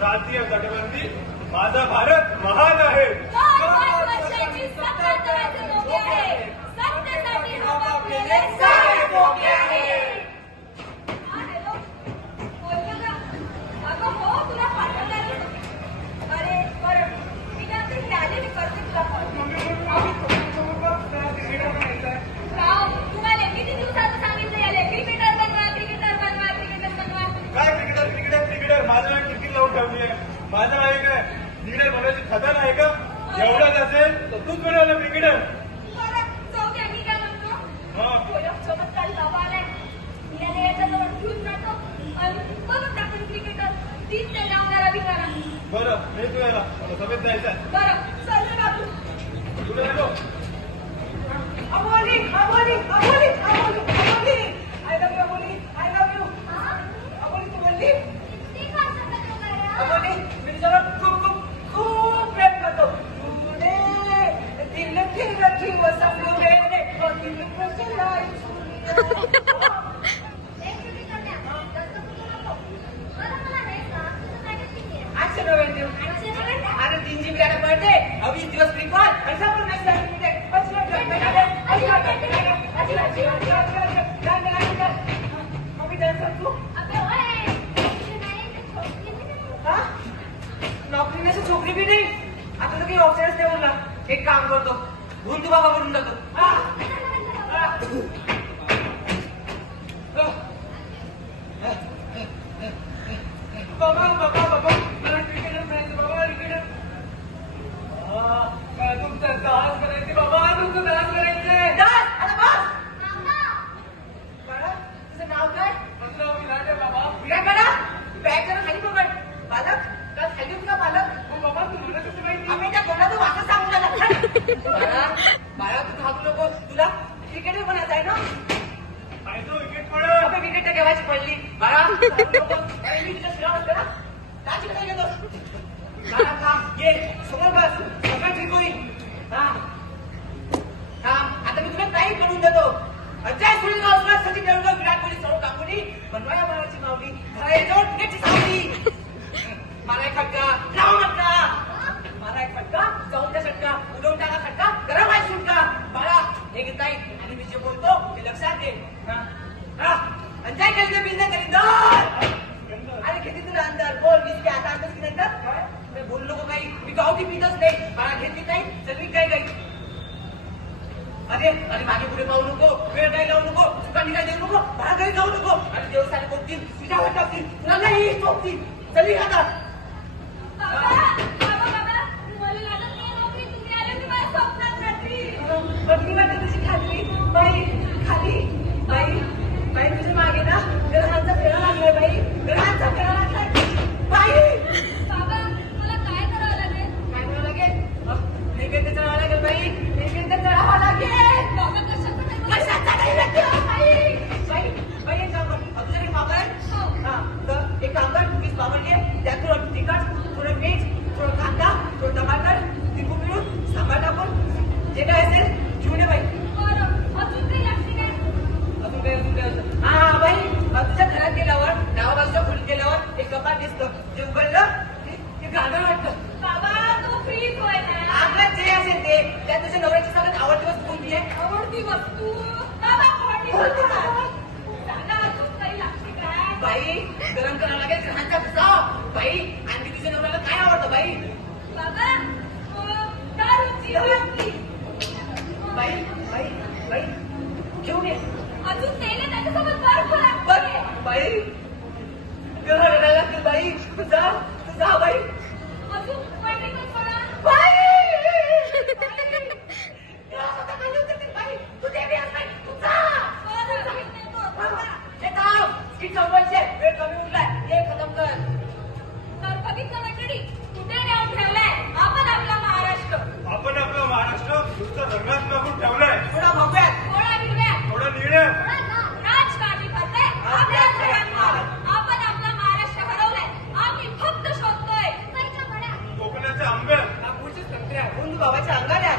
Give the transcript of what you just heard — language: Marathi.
जातीय तटबंदी माझा भारत महान आहे. माझं आहे काय क्रिकेटर बनवायची खतन आहे का? एवढंच असेल तर तूच बनवलं क्रिकेटर. बरं हे तू याला सभेत जायचं कुठे येतो? नौकरी छोकरी भी नाही आता तर काही ऑप्शनच नाही बोलला. एक काम करतो भूंदू बाबा करून जातो. बाबा बाबा बाबा मला क्रिकेटर बनायचं बाबा क्रिकेटर. तुमचं डान्स करायचे बाबा तुमचं डान्स करायचे. तुझं नाव काय? माझं नाव विराट आहे बाबा. विराट बाळा बॅग जरा खाली पकड. बालक का खाली तुला बालक? बाबा तुम्हाला कसं माहिती? आम्ही त्या कोणाचं वाचा सांगून झाला. बाळा तू घाबरू नको. तुला क्रिकेटर बनायचं आहे ना? विकेट पडलं विकेट ठेवायची पडली. बाळा मी तुझ्या शिरावत करा काची काय घेतो. ये समोर बस सगळं ठीक होईल. आता मी तुला काही करून देतो. अजय सूर्यवंशी सचिन तेंडुलकर विराट कोहली सौरव गांगुली बनवाया बनाची मावली घराजवळ क्रिकेटची सावली. मला एक फटका लावू नका. मला एक फटका जाऊन त्या षटका उडवून टाका खटका गरम आहे सुटका. बाळा हे घेता येईल आणि मी जे बोलतो ते लक्षात घे. अंजाय केलं बिझनेस करीन अरे किती तुला अंतर बोल मी आता अंदाज की नंतर बोलू नको काही. मी गावठी पितच नाही. बाळा घेतली काही चल मी काय काही अरे अरे मागे पुढे पाहू नको, वेळ काही लावू नको, चुकांनी काय देऊ नको, भागाही जाऊ नको. आणि देवस्थाने बोलतील, तुझ्यावर टाकतील, तुला नाही चोपतील. चली आता. बघली वाटत तुझी खाली बाई, खाली बाई, बाई तुझ्या मागे ना ग्रहांचा फेरा लागलाय बाई, ग्रहांचा फेरा लागलाय बाई. काय करावं लागेल? नैवेद्य चढावं लागेल बाई, नैवेद्य चढावं लागेल. कशाचा नैवेद्य बाई? बाई बाई एक काम कर, तुझ्याकडे पापड आहे? हा तर एक काम कर, 20 पापड घे, त्यात थोडं तिखट, थोडं मीठ, थोडं कांदा, थोडं टमाटर, तिखट मिळून सांबार टाकून जे काय असेल घेऊन ये बाई. अजून काय हा बाई, तुझ्या घरात गेल्यावर डावा बाजूच्या खोलीत गेल्यावर एक कपाट दिसतं, जे उघडलं ते गाणं वाटतं. आपलं जे असेल ते, त्यात तुझ्या नवऱ्याची सगळ्यात आवडती वस्तू कोणती आहे? बाई गरम करावं लागेल ग्रहांचा भुसा. बाई आणखी तुझ्या नवऱ्याला काय आवडतं बाई? बाई बाई बाई घेऊन ये. बाई ग्रह रडायला लागतील बाई, तू जा बाई. वेळ कमी उरलाय, हे खतम कर. आपण आपला महाराष्ट्र नुसतं रंगात मागून ठेवलाय, थोडा भगव्यात, थोडं निळ्या. राजकारणी करते आपल्या घरांवर. आपण आपला महाराष्ट्र हरवलाय, आम्ही फक्त शोधतोय कोकणाच्या आंब्यात, नागपूरची संत्र्या, बंधू बाबाच्या अंगाऱ्या.